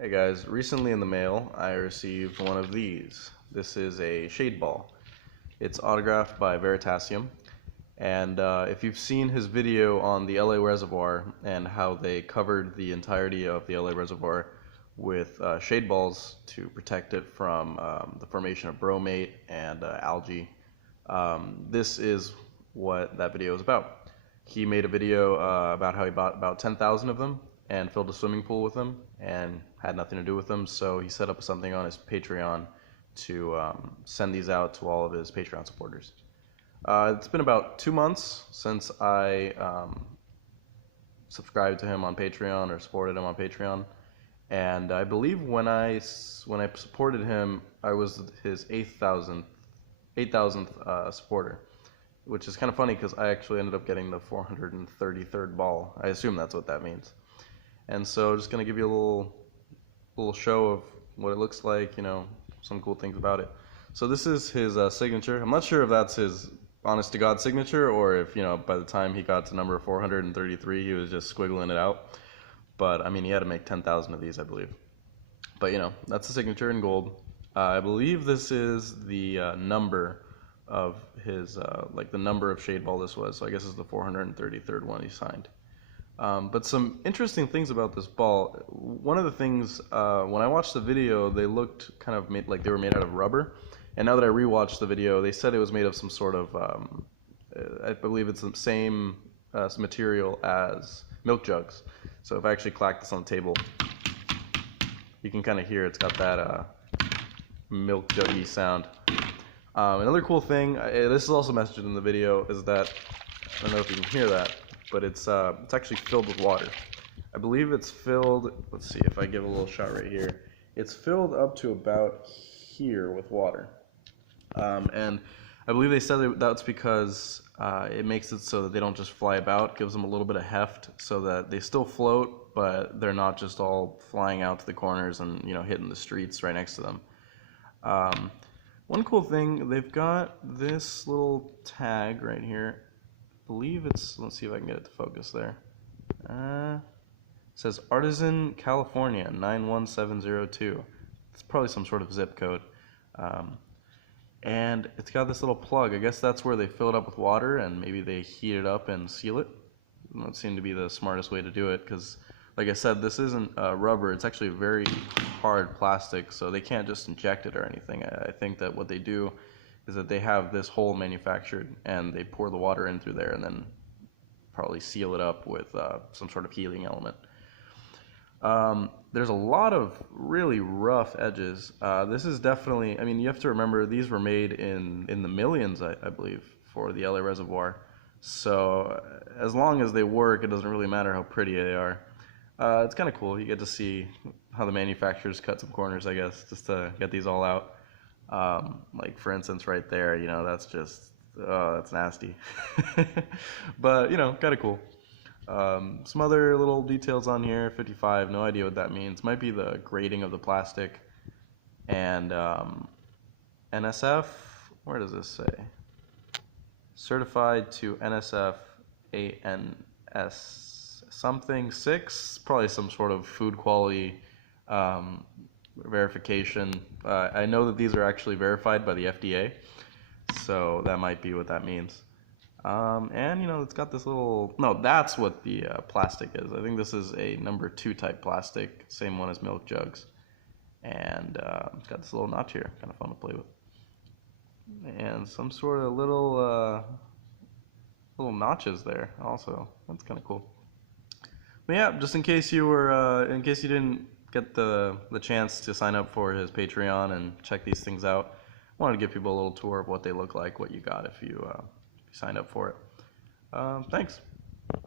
Hey guys, recently in the mail I received one of these. This is a shade ball. It's autographed by Veritasium, and if you've seen his video on the LA Reservoir and how they covered the entirety of the LA Reservoir with shade balls to protect it from the formation of bromate and algae, this is what that video is about. He made a video about how he bought about 10,000 of them and filled a swimming pool with them and had nothing to do with them, so he set up something on his Patreon to send these out to all of his Patreon supporters. It's been about 2 months since I subscribed to him on Patreon or supported him on Patreon, and I believe when I supported him, I was his 8,000th supporter, which is kind of funny because I actually ended up getting the 433rd ball. I assume that's what that means. And so just going to give you a little show of what it looks like, some cool things about it. So this is his signature. I'm not sure if that's his honest to God signature or if, by the time he got to number 433, he was just squiggling it out. But, I mean, he had to make 10,000 of these, I believe. But, that's the signature in gold. I believe this is the number of his, the number of shade ball this was. So I guess it's the 433rd one he signed. But some interesting things about this ball. One of the things, when I watched the video, they looked kind of made like they were made out of rubber. And now that I rewatched the video, they said it was made of some sort of, I believe it's the same material as milk jugs. So if I actually clack this on the table, you can kind of hear it's got that milk juggy sound. Another cool thing, this is also mentioned in the video, is that, I don't know if you can hear that, but it's actually filled with water. I believe it's filled, let's see if I give a little shot right here. It's filled up to about here with water. And I believe they said that's because it makes it so that they don't just fly about, gives them a little bit of heft so that they still float, but they're not just all flying out to the corners and, hitting the streets right next to them. One cool thing, they've got this little tag right here. I believe it's, let's see if I can get it to focus there. It says Artisan, California, 91702. It's probably some sort of zip code. And it's got this little plug. I guess that's where they fill it up with water and maybe they heat it up and seal it. That seemed to be the smartest way to do it because, like I said, this isn't rubber. It's actually very hard plastic, so they can't just inject it or anything. I think that what they do is that they have this hole manufactured and they pour the water in through there and then probably seal it up with some sort of healing element. There's a lot of really rough edges. This is definitely, I mean, you have to remember these were made in the millions, I believe, for the LA Reservoir. So as long as they work, it doesn't really matter how pretty they are. It's kind of cool. You get to see how the manufacturers cut some corners, I guess, just to get these all out. Like for instance right there, that's just, that's nasty. But, kind of cool. Some other little details on here, 55, no idea what that means. Might be the grading of the plastic. And NSF, where does this say? Certified to NSF ANS something 6, probably some sort of food quality verification. I know that these are actually verified by the FDA, so that might be what that means. And it's got this little, no, that's what the plastic is. I think this is a number 2 type plastic, same one as milk jugs. And it's got this little notch here, kind of fun to play with. And some sort of little notches there also. That's kind of cool. But yeah, just in case you were, in case you didn't get the chance to sign up for his Patreon and check these things out, I wanted to give people a little tour of what they look like, what you got if you signed up for it. Thanks.